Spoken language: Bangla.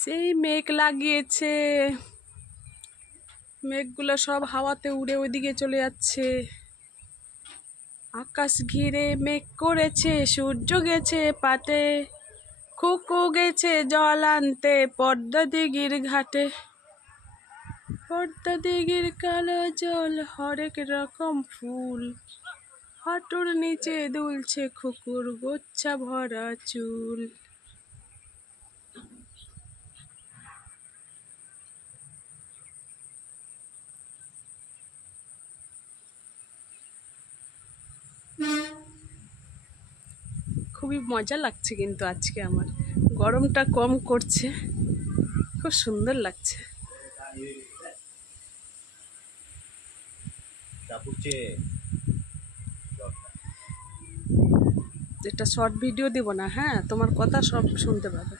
সেই মেঘ লাগিয়েছে, মেঘগুলো সব হাওয়াতে উড়ে ওইদিকে চলে যাচ্ছে। আকাশ ঘিরে মেঘ করেছে, সূর্য গেছে পাটে, খুকু গেছে জল আনতে পদ্মা দিঘির ঘাটে। পদ্মা দিঘির কালো জল, হরেক রকম ফুল, হাঁটুর নিচে দুলছে খুকুর গোচ্ছা ভরা চুল। খুবই মজা লাগছে কিন্তু আজকে আমার, গরমটা কম করছে, খুব সুন্দর লাগছে। এটা শর্ট ভিডিও দেব না, হ্যাঁ, তোমার কথা সব শুনতে পাবে।